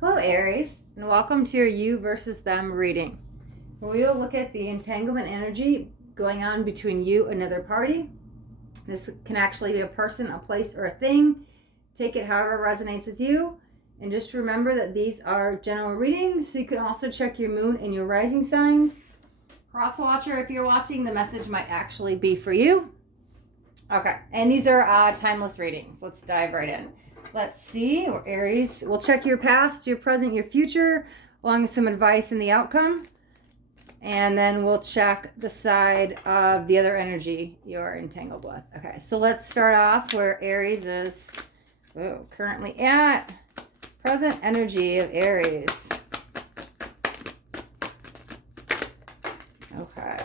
Hello, Aries, and welcome to your you versus them reading. We will look at the entanglement energy going on between you and another party. This can actually be a person, a place, or a thing. Take it however resonates with you. And just remember that these are general readings, so you can also check your moon and your rising signs. Cross watcher, if you're watching, the message might actually be for you. Okay, and these are timeless readings. Let's dive right in. Let's see, Aries, we'll check your past, your present, your future, along with some advice and the outcome. And then we'll check the side of the other energy you're entangled with. Okay, so let's start off where Aries is currently at. Present energy of Aries. Okay,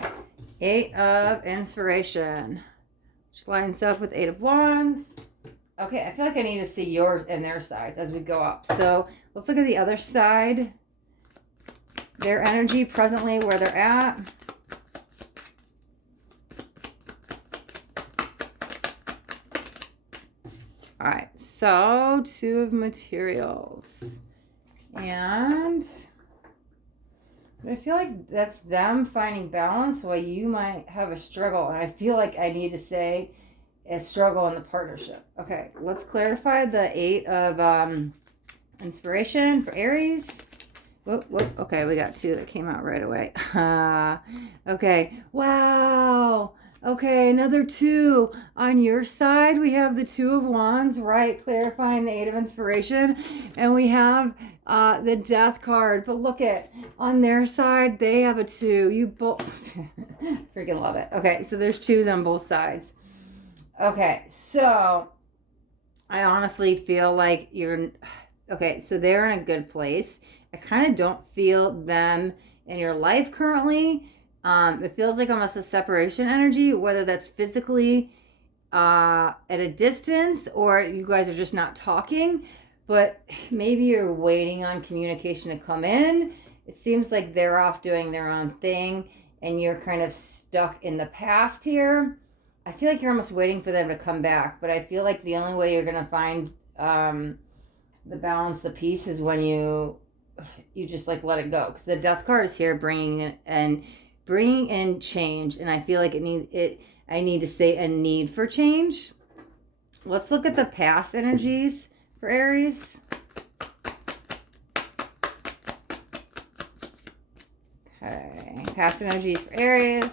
8 of Inspiration, which lines up with 8 of Wands. Okay, I feel like I need to see yours and their sides as we go up. So let's look at the other side. Their energy presently, where they're at. All right, so 2 of Materials. And I feel like that's them finding balance while you might have a struggle. And I feel like I need to say a struggle in the partnership. Okay, let's clarify the 8 of Inspiration for Aries. Whoop. Okay, we got 2 that came out right away. Okay, wow. Okay, another 2. On your side, we have the 2 of Wands, right? Clarifying the 8 of Inspiration. And we have the Death card. But look at, on their side, they have a 2. You both freaking love it. Okay, so there's 2s on both sides. Okay, so I honestly feel like you're... Okay, so they're in a good place. I kind of don't feel them in your life currently. It feels like almost a separation energy, whether that's physically at a distance or you guys are just not talking. But maybe you're waiting on communication to come in. It seems like they're off doing their own thing and you're kind of stuck in the past here. I feel like you're almost waiting for them to come back, but I feel like the only way you're going to find the balance, the peace, is when you just like let it go. Because the Death card is here bringing in change, and I feel like I need to say a need for change. Let's look at the past energies for Aries. Okay, past energies for Aries.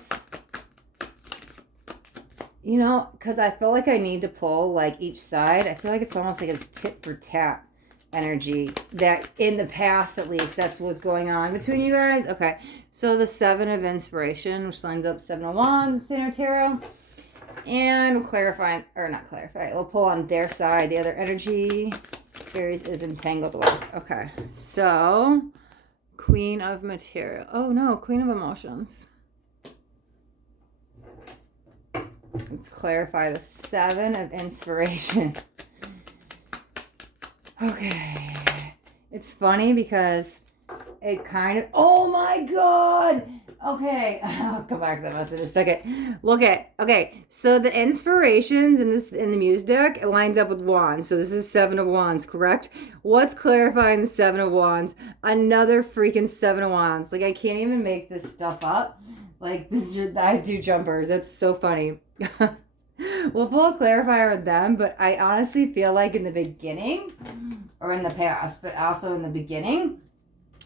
You know, because I feel like I need to pull like each side. I feel like it's almost like it's tit for tat energy that in the past, at least, that's what's going on between you guys. Okay, so the 7 of Inspiration, which lines up 7 of Wands, Muse Tarot. And we'll clarify, or not clarify, we'll pull on their side, the other energy Aries is entangled with. Okay, so Queen of Material. Oh no, Queen of Emotions. Let's clarify the 7 of Inspiration. Okay. It's funny because it kind of... Oh my God! Okay. I'll come back to that message in a second. Look at... Okay. So the Inspirations in the Muse deck, it lines up with Wands. So this is 7 of Wands, correct? What's clarifying the 7 of Wands? Another freaking 7 of Wands. Like, I can't even make this stuff up. Like, I do jumpers. That's so funny. We'll pull a clarifier with them, but I honestly feel like in the beginning, or in the past, but also in the beginning,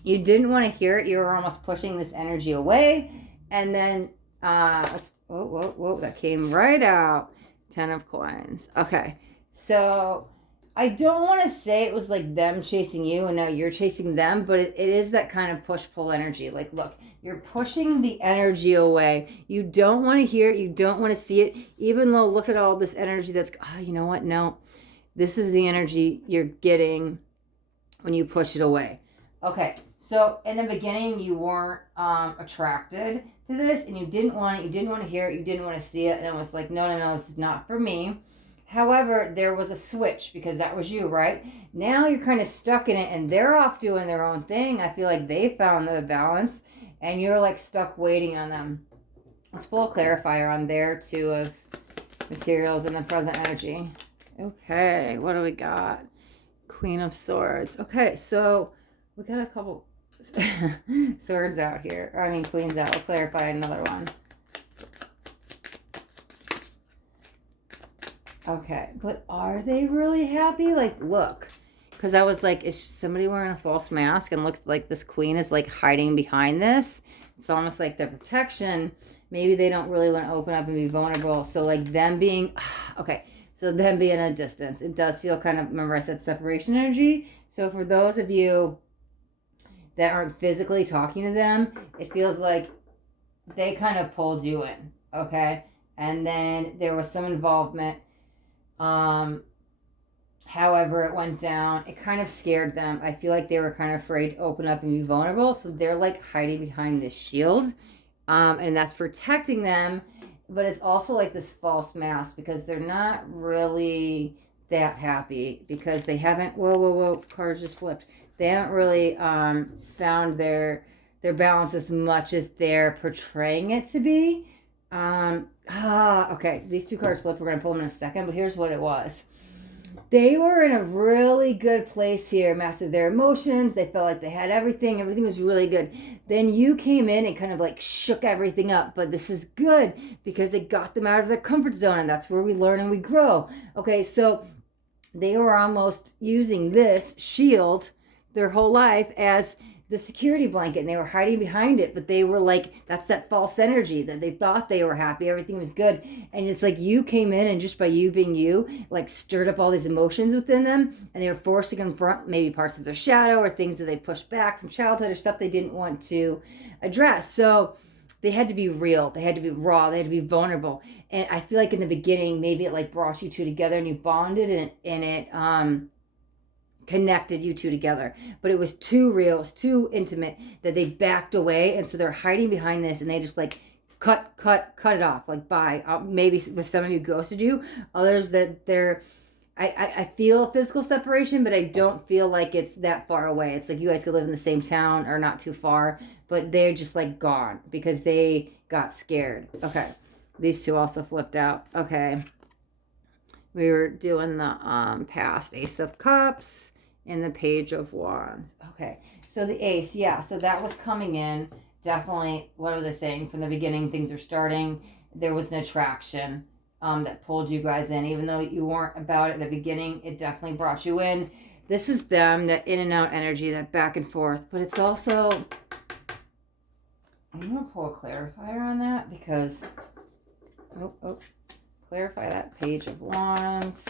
you didn't want to hear it. You were almost pushing this energy away. And then, whoa, that came right out. 10 of Coins. Okay, so I don't want to say it was like them chasing you and now you're chasing them, but it is that kind of push-pull energy. Like, look, you're pushing the energy away. You don't want to hear it. You don't want to see it. Even though, look at all this energy that's, you know what? No, this is the energy you're getting when you push it away. Okay, so in the beginning, you weren't attracted to this and you didn't want it. You didn't want to hear it. You didn't want to see it. And it was like, no, this is not for me. However, there was a switch because that was you, right? Now you're kind of stuck in it and they're off doing their own thing. I feel like they found the balance and you're like stuck waiting on them. Let's pull a clarifier on their 2 of Materials in the present energy. Okay, what do we got? Queen of Swords. Okay, so We got a couple swords out here. I mean, queens out. We'll clarify another one. Okay, but are they really happy? Like, look. Because I was like, is somebody wearing a false mask? And looked like this queen is like hiding behind this. It's almost like the protection. Maybe they don't really want to open up and be vulnerable. So like them being, okay, so them being at a distance. It does feel kind of, remember I said separation energy? So for those of you that aren't physically talking to them, it feels like they kind of pulled you in, okay? And then there was some involvement. However it went down, it kind of scared them. I feel like they were kind of afraid to open up and be vulnerable, so they're like hiding behind this shield, and that's protecting them. But it's also like this false mask because they're not really that happy because they haven't, whoa, cards just flipped. They haven't really found their balance as much as they're portraying it to be. Okay, these two cards flipped. We're going to pull them in a second, but here's what it was. They were in a really good place here, mastered their emotions. They felt like they had everything. Everything was really good. Then you came in and kind of like shook everything up. But this is good because it got them out of their comfort zone, and that's where we learn and we grow. Okay, so they were almost using this shield their whole life as the security blanket, and they were hiding behind it, but they were like, that's that false energy that they thought they were happy, everything was good. And it's like you came in and just by you being you, like stirred up all these emotions within them, and they were forced to confront maybe parts of their shadow or things that they pushed back from childhood or stuff they didn't want to address. So they had to be real, they had to be raw, they had to be vulnerable. And I feel like in the beginning, maybe it like brought you two together and you bonded, and it connected you two together, but it was too real, it was too intimate that they backed away, and so they're hiding behind this, and they just like cut it off, like bye. Maybe with some of you ghosted you, others that they're, I feel physical separation, but I don't feel like it's that far away. It's like you guys could live in the same town or not too far, but they're just like gone because they got scared. Okay, these two also flipped out. Okay, we were doing the past Ace of Cups and the Page of Wands. Okay, so the Ace, yeah, so that was coming in. Definitely, what was I saying? From the beginning, things are starting. There was an attraction that pulled you guys in. Even though you weren't about it at the beginning, it definitely brought you in. This is them, that in and out energy, that back and forth. But it's also, I'm going to pull a clarifier on that because, clarify that Page of Wands.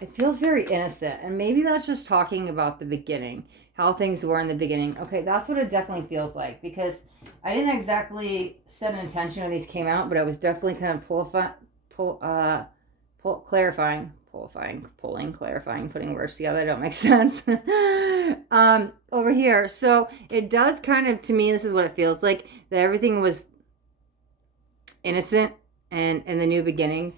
It feels very innocent, and maybe that's just talking about the beginning, how things were in the beginning. Okay, that's what it definitely feels like, because I didn't exactly set an intention when these came out, but I was definitely kind of clarifying, putting words together don't make sense. Over here, so it does kind of, to me, this is what it feels like, that everything was innocent and in the new beginnings.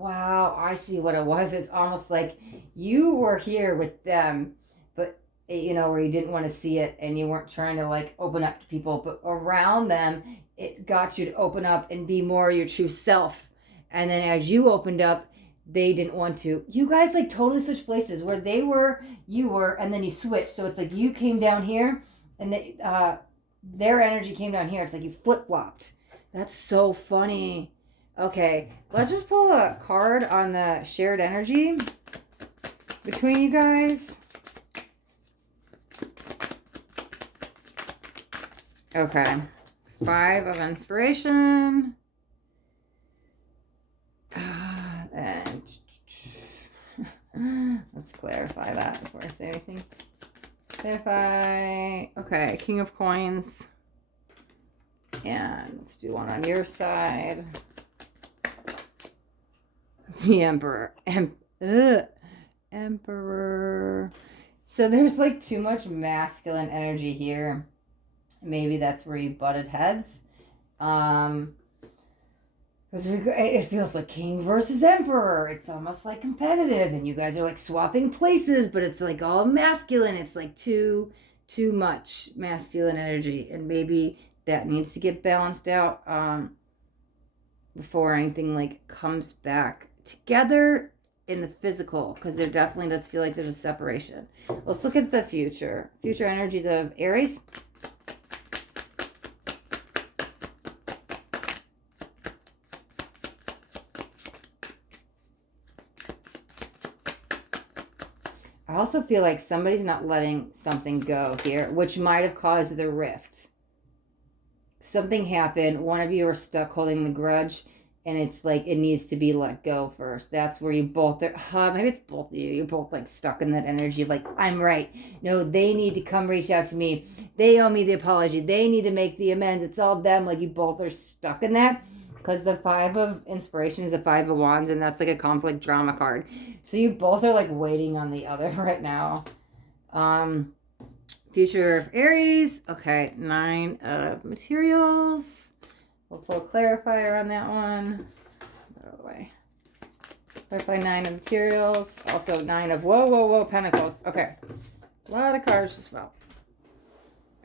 Wow, I see what it was. It's almost like you were here with them, but you know, where you didn't want to see it and you weren't trying to like open up to people, but around them, it got you to open up and be more your true self. And then as you opened up, they didn't want to. You guys like totally switched places, where they were, you were, and then you switched. So it's like you came down here and their energy came down here. It's like you flip-flopped. That's so funny. Okay, let's just pull a card on the shared energy between you guys. Okay, 5 of Inspiration. And let's clarify that before I say anything. Clarify. Okay, King of Coins. And let's do one on your side. The Emperor. Emperor. So there's like too much masculine energy here. Maybe that's where you butted heads. Because it feels like King versus Emperor. It's almost like competitive, and you guys are like swapping places, but it's like all masculine. It's like too much masculine energy, and maybe that needs to get balanced out before anything like comes back together. in the physical, because there definitely does feel like there's a separation. Let's look at the future. Future energies of Aries. I also feel like somebody's not letting something go here, which might have caused the rift. Something happened. One of you are stuck holding the grudge, and it's like it needs to be let go first. That's where you both are. Maybe it's both of you. You're both like stuck in that energy of like, I'm right. No, they need to come reach out to me. They owe me the apology. They need to make the amends. It's all them. Like you both are stuck in that. Because the Five of Inspiration is the Five of Wands, and that's like a conflict drama card. So you both are like waiting on the other right now. Future of Aries. Okay, 9 of Materials. We'll pull a clarifier on that one. By the way, clarify 9 of Materials. Also 9 of Pentacles. Okay, a lot of cards just fell.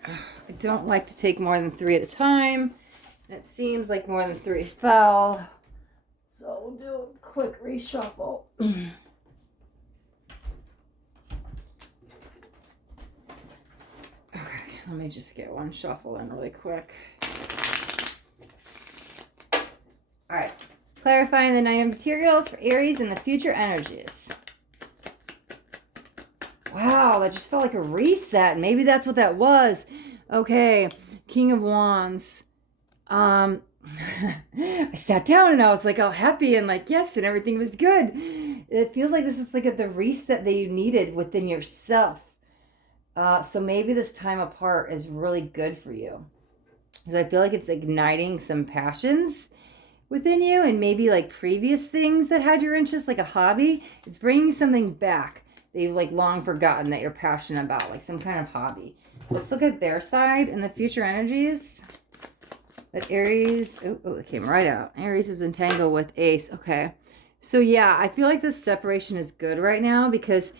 I don't like to take more than 3 at a time. It seems like more than 3 fell. So we'll do a quick reshuffle. Okay, let me just get one shuffle in really quick. Alright, clarifying the 9 of Materials for Aries and the future energies. Wow, that just felt like a reset. Maybe that's what that was. Okay, King of Wands. I sat down and I was like all happy and like, yes, and everything was good. It feels like this is like the reset that you needed within yourself. So maybe this time apart is really good for you. Because I feel like it's igniting some passions within you, and maybe like previous things that had your interest, like a hobby. It's bringing something back that you've like long forgotten that you're passionate about, like some kind of hobby. Let's look at their side and the future energies. That Aries, oh, it came right out. Aries is entangled with Ace. Okay. So yeah, I feel like this separation is good right now because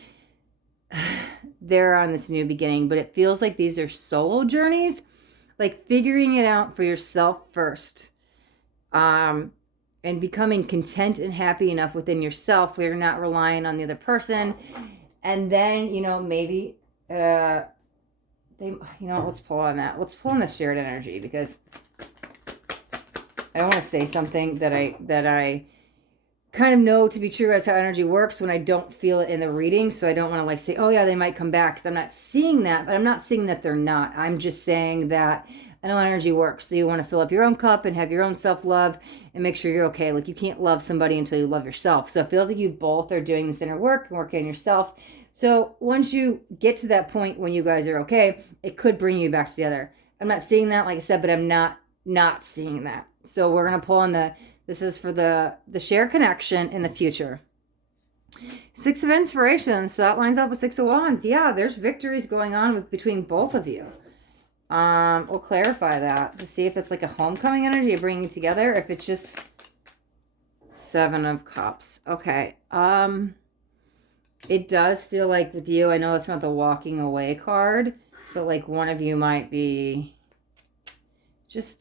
they're on this new beginning, but it feels like these are solo journeys, like figuring it out for yourself first. And becoming content and happy enough within yourself where you're not relying on the other person. And then, you know, maybe, let's pull on that. Let's pull on the shared energy because I don't want to say something that I kind of know to be true as how energy works when I don't feel it in the reading. So I don't want to like say, oh yeah, they might come back, because I'm not seeing that, but I'm not seeing that they're not. I'm just saying that I know energy works. So you want to fill up your own cup and have your own self-love and make sure you're okay. Like you can't love somebody until you love yourself. So it feels like you both are doing this inner work and working on yourself. So once you get to that point when you guys are okay, it could bring you back together. I'm not seeing that, like I said, but I'm not seeing that. So we're going to pull on this is for the share connection in the future. 6 of Inspiration. So that lines up with 6 of Wands. Yeah, there's victories going on between both of you. We'll clarify that to see if it's like a homecoming energy bringing together. If it's just 7 of Cups. Okay. It does feel like with you, I know it's not the walking away card, but like one of you might be just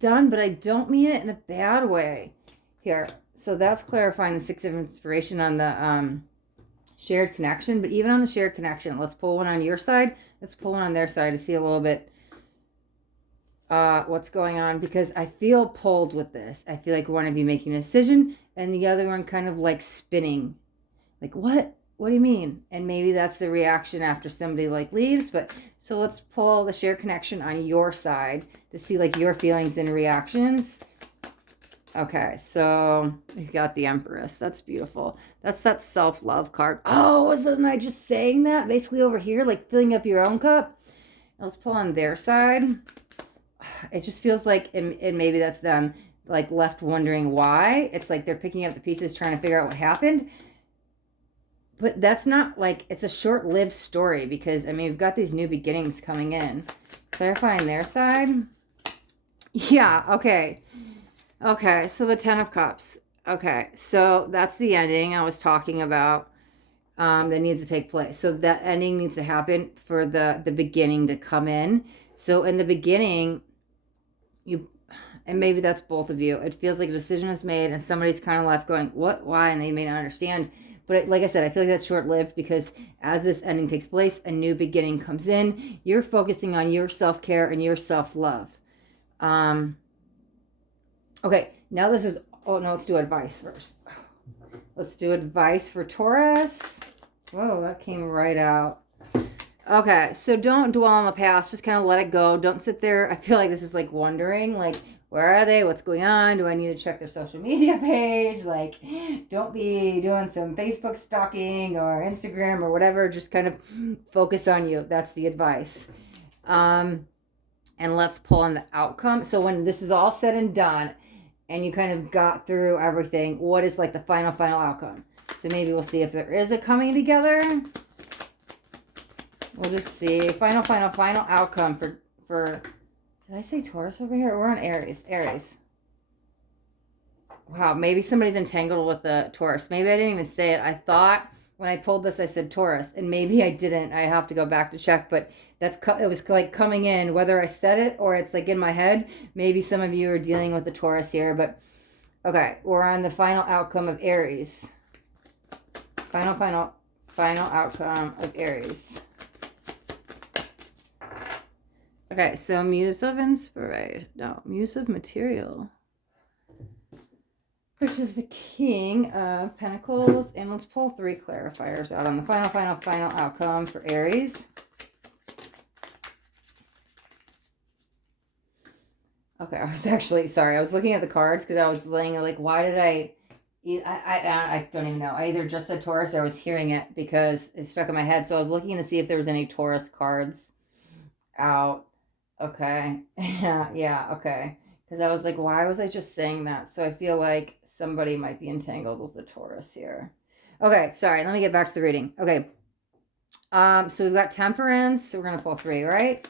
done, but I don't mean it in a bad way here. So that's clarifying the 6 of Inspiration on the shared connection. But even on the shared connection, let's pull one on your side. Let's pull one on their side to see a little bit what's going on, because I feel pulled with this. I feel like one of you making a decision and the other one kind of like spinning. Like, what do you mean? And maybe that's the reaction after somebody like leaves. But so let's pull the share connection on your side to see like your feelings and reactions. Okay, so we've got the Empress. That's beautiful. That's that self-love card. Oh, wasn't I just saying that? Basically over here, like filling up your own cup. Let's pull on their side. It just feels like, and maybe that's them like left wondering why. It's like they're picking up the pieces, trying to figure out what happened. But that's not like, it's a short-lived story because, I mean, we've got these new beginnings coming in. Clarifying their side. Yeah, okay. Okay, so the 10 of Cups. Okay, so that's the ending I was talking about that needs to take place. So that ending needs to happen for the beginning to come in. So in the beginning, And maybe that's both of you. It feels like a decision is made and somebody's kind of left going, what, why? And they may not understand. But like I said, I feel like that's short-lived because as this ending takes place, a new beginning comes in. You're focusing on your self-care and your self-love. Okay, now this is, oh no, let's do advice first. Let's do advice for Taurus. Whoa, that came right out. Okay, so don't dwell on the past. Just kind of let it go. Don't sit there. I feel like this is like wondering, like, where are they? What's going on? Do I need to check their social media page? Like, don't be doing some Facebook stalking or Instagram or whatever. Just kind of focus on you. That's the advice. And let's pull on the outcome. So when this is all said and done and you kind of got through everything, what is like the final outcome? So maybe we'll see if there is a coming together. We'll just see. Final outcome for did I say Taurus over here? We're on Aries. Wow, maybe somebody's entangled with the Taurus. Maybe I didn't even say it. I thought when I pulled this, I said Taurus, and maybe I didn't. I have to go back to check, but it was like coming in, whether I said it or it's like in my head. Maybe some of you are dealing with the Taurus here, but okay, we're on the final outcome of Aries. Final outcome of Aries. Okay, so Muse of Inspiration. No, Muse of Material. Which is the King of Pentacles. And let's pull 3 clarifiers out on the final outcome for Aries. Okay, I was looking at the cards because I was laying like, why did I don't even know. I either just said Taurus or I was hearing it because it stuck in my head. So I was looking to see if there was any Taurus cards out. Okay. Yeah, okay. Because I was like, why was I just saying that? So I feel like somebody might be entangled with the Taurus here. Okay, sorry. Let me get back to the reading. Okay. So we've got Temperance. So we're going to pull 3, right?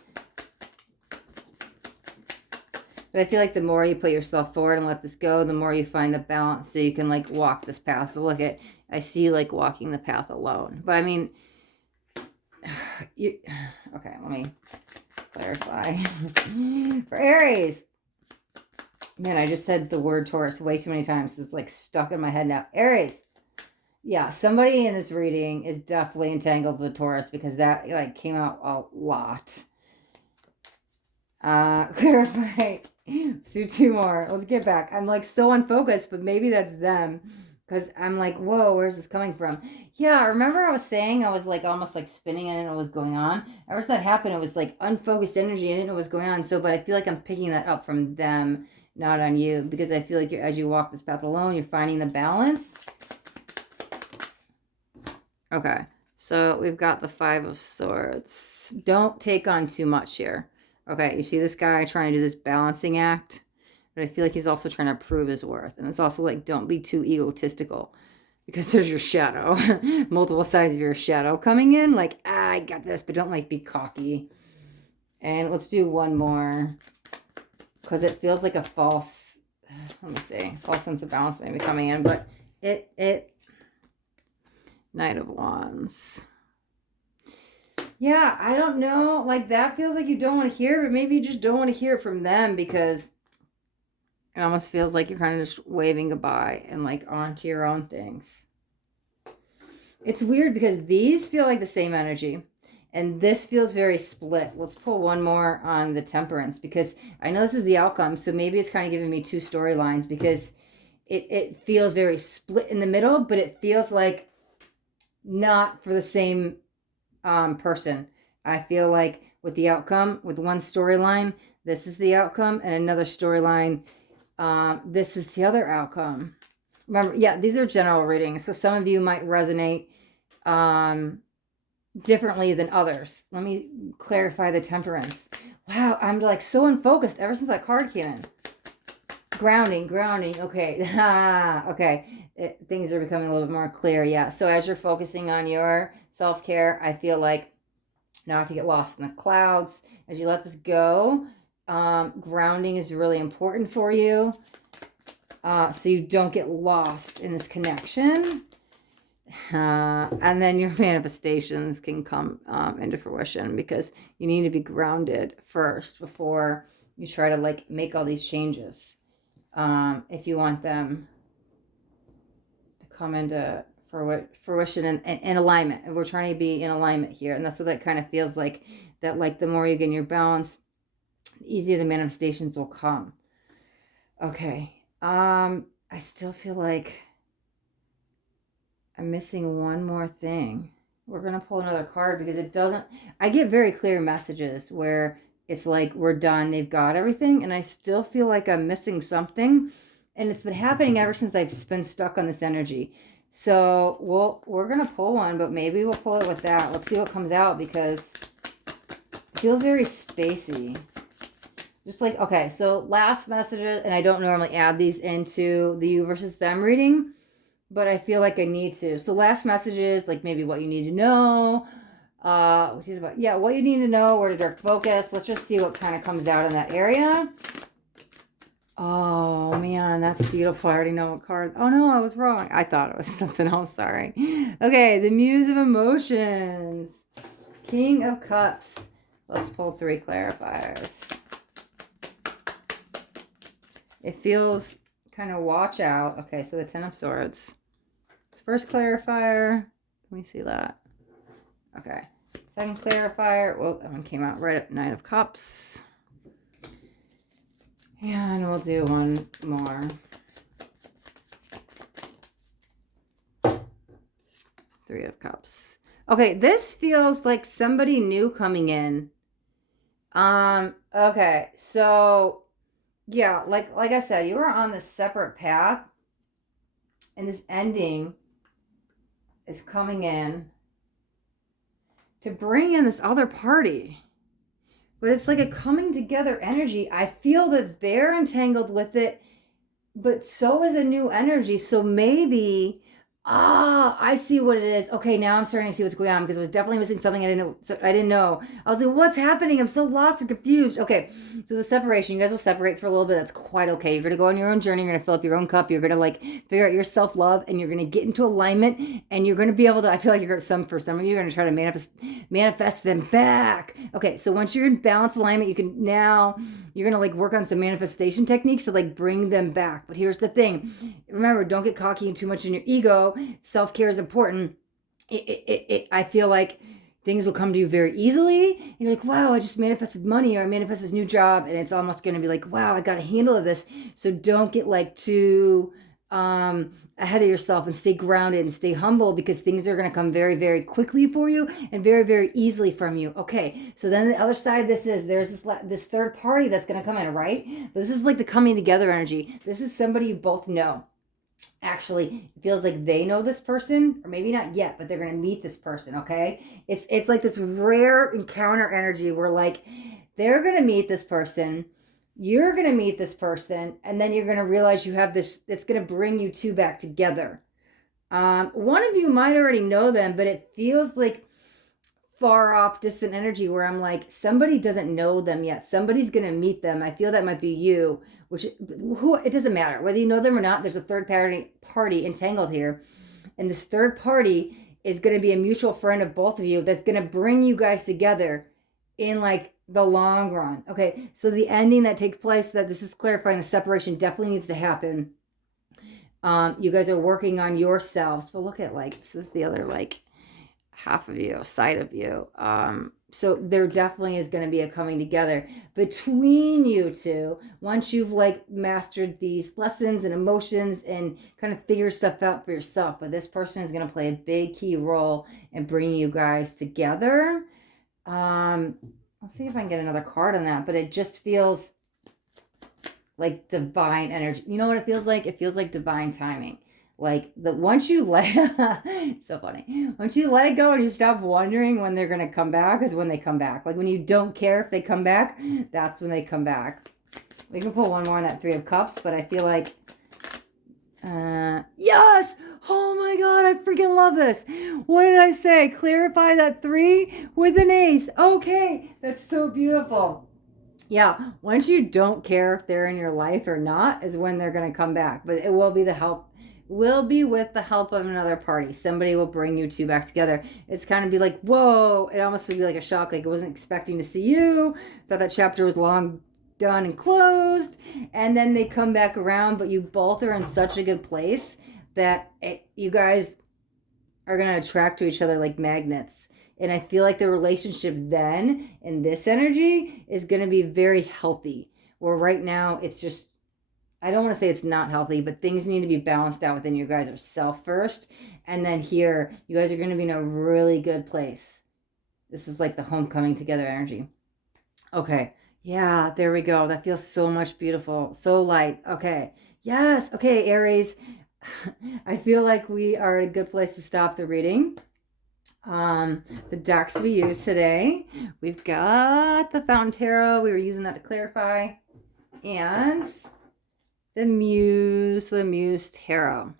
But I feel like the more you put yourself forward and let this go, the more you find the balance so you can like walk this path. But look at, I see like walking the path alone. But I mean, okay, let me clarify. For Aries. Man, I just said the word Taurus way too many times. It's like stuck in my head now. Aries. Yeah, somebody in this reading is definitely entangled with the Taurus because that like came out a lot. Clarify. Let's do 2 more. Let's get back. I'm like so unfocused, but maybe that's them. Because I'm like, whoa, where's this coming from? Yeah, remember I was saying I was like almost like spinning. I didn't know what was going on. Ever since that happened, it was like unfocused energy. I didn't know what was going on. So, but I feel like I'm picking that up from them, not on you. Because I feel like as you walk this path alone, you're finding the balance. Okay, so we've got the 5 of Swords. Don't take on too much here. Okay, you see this guy trying to do this balancing act, but I feel like he's also trying to prove his worth. And it's also like, don't be too egotistical because there's your shadow, multiple sides of your shadow coming in. Like, I got this, but don't like be cocky. And let's do 1 more because it feels like a false, let me see, false sense of balance maybe coming in, but Knight of Wands. Yeah, I don't know. Like, that feels like you don't want to hear it, but maybe you just don't want to hear it from them because it almost feels like you're kind of just waving goodbye and, like, on to your own things. It's weird because these feel like the same energy, and this feels very split. Let's pull 1 more on the Temperance because I know this is the outcome, so maybe it's kind of giving me 2 storylines because it feels very split in the middle, but it feels like not for the same person. I feel like with the outcome, with 1 storyline, this is the outcome, and another storyline, this is the other outcome. Remember, yeah, these are general readings, so some of you might resonate differently than others. Let me clarify the Temperance. Wow, I'm like so unfocused ever since that card came in. Grounding, okay. Okay. Things are becoming a little bit more clear, yeah. So as you're focusing on your self-care, I feel like not to get lost in the clouds. As you let this go, grounding is really important for you. So you don't get lost in this connection. And then your manifestations can come into fruition because you need to be grounded first before you try to like make all these changes. If you want them to come into fruition and alignment. And we're trying to be in alignment here. And that's what that kind of feels like. That like the more you get in your balance, the easier the manifestations will come. Okay. I still feel like I'm missing one more thing. We're going to pull another card because it doesn't... I get very clear messages where it's like, we're done, they've got everything, and I still feel like I'm missing something. And it's been happening ever since I've been stuck on this energy. So we're going to pull one, but maybe we'll pull it with that. Let's see what comes out because it feels very spacey. Just like, okay, so last messages, and I don't normally add these into the you versus them reading, but I feel like I need to. So last messages, like maybe what you need to know. What you need to know, where to direct focus. Let's just see what kind of comes out in that area. Oh, man, that's beautiful. I already know what card. Oh, no, I was wrong. I thought it was something else. Sorry. Okay, the Muse of Emotions. King of Cups. Let's pull 3 clarifiers. It feels kind of watch out. Okay, so the 10 of Swords. First clarifier. Let me see that. Okay. Second clarifier. Well, that one came out right at 9 of Cups. And we'll do one more. 3 of Cups. Okay, this feels like somebody new coming in. Okay, so yeah, like I said, you were on this separate path, and this ending is coming in to bring in this other party. But it's like a coming together energy. I feel that they're entangled with it, but so is a new energy. So maybe, I see what it is. Okay, now I'm starting to see what's going on because I was definitely missing something I didn't know. I was like, what's happening? I'm so lost and confused. Okay, so the separation, you guys will separate for a little bit. That's quite okay. You're going to go on your own journey. You're going to fill up your own cup. You're going to like figure out your self-love, and you're going to get into alignment, and you're going to be able to, I feel like for some of you, you're going to try to manifest them back. Okay, so once you're in balance alignment, you're going to like work on some manifestation techniques to like bring them back. But here's the thing. Remember, don't get cocky and too much in your ego. Self-care is important. I feel like things will come to you very easily. And you're like, wow, I just manifested money, or I manifested this new job. And it's almost going to be like, wow, I got a handle of this. So don't get like too ahead of yourself, and stay grounded and stay humble, because things are going to come very, very quickly for you and very, very easily from you. Okay, so then the other side of this is there's this third party that's going to come in, right? But this is like the coming together energy. This is somebody you both know. Actually, it feels like they know this person, or maybe not yet, but they're going to meet this person, okay? It's like this rare encounter energy where like they're going to meet this person, you're going to meet this person, and then you're going to realize you have this, it's going to bring you two back together. One of you might already know them, but it feels like far off, distant energy where I'm like, somebody doesn't know them yet. Somebody's going to meet them. I feel that might be you. It doesn't matter whether you know them or not. There's a third party entangled here, and this third party is going to be a mutual friend of both of you that's going to bring you guys together in like the long run. Okay, so the ending that takes place, that this is clarifying, the separation definitely needs to happen. You guys are working on yourselves, but look at like, this is the other like half of you, side of you. So there definitely is going to be a coming together between you two once you've like mastered these lessons and emotions and kind of figure stuff out for yourself. But this person is going to play a big key role in bringing you guys together. Let's see if I can get another card on that, but it just feels like divine energy. You know what it feels like? It feels like divine timing. Like once you let it's so funny. Once you let it go and you stop wondering when they're gonna come back is when they come back. Like when you don't care if they come back, that's when they come back. We can pull one more on that 3 of Cups, but I feel like yes! Oh my god, I freaking love this. What did I say? Clarify that 3 with an ace. Okay, that's so beautiful. Yeah, once you don't care if they're in your life or not is when they're gonna come back. But it will be with the help of another party. Somebody will bring you two back together. It's kind of be like, whoa, it almost would be like a shock, like I wasn't expecting to see you. Thought that chapter was long, done and closed, and then they come back around, but you both are in such a good place that you guys are going to attract to each other like magnets. And I feel like the relationship then in this energy is going to be very healthy. Where right now it's just, I don't want to say it's not healthy, but things need to be balanced out within you guys' self first. And then here, you guys are going to be in a really good place. This is like the homecoming together energy. Okay. Yeah, there we go. That feels so much beautiful. So light. Okay. Yes. Okay, Aries. I feel like we are at a good place to stop the reading. The decks we use today. We've got the Fountain Tarot. We were using that to clarify. And the Muse Tarot.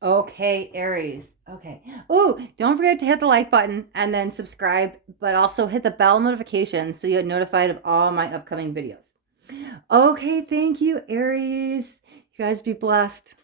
Okay, Aries. Okay. Oh, don't forget to hit the like button and then subscribe, but also hit the bell notification so you get notified of all my upcoming videos. Okay, thank you, Aries. You guys be blessed.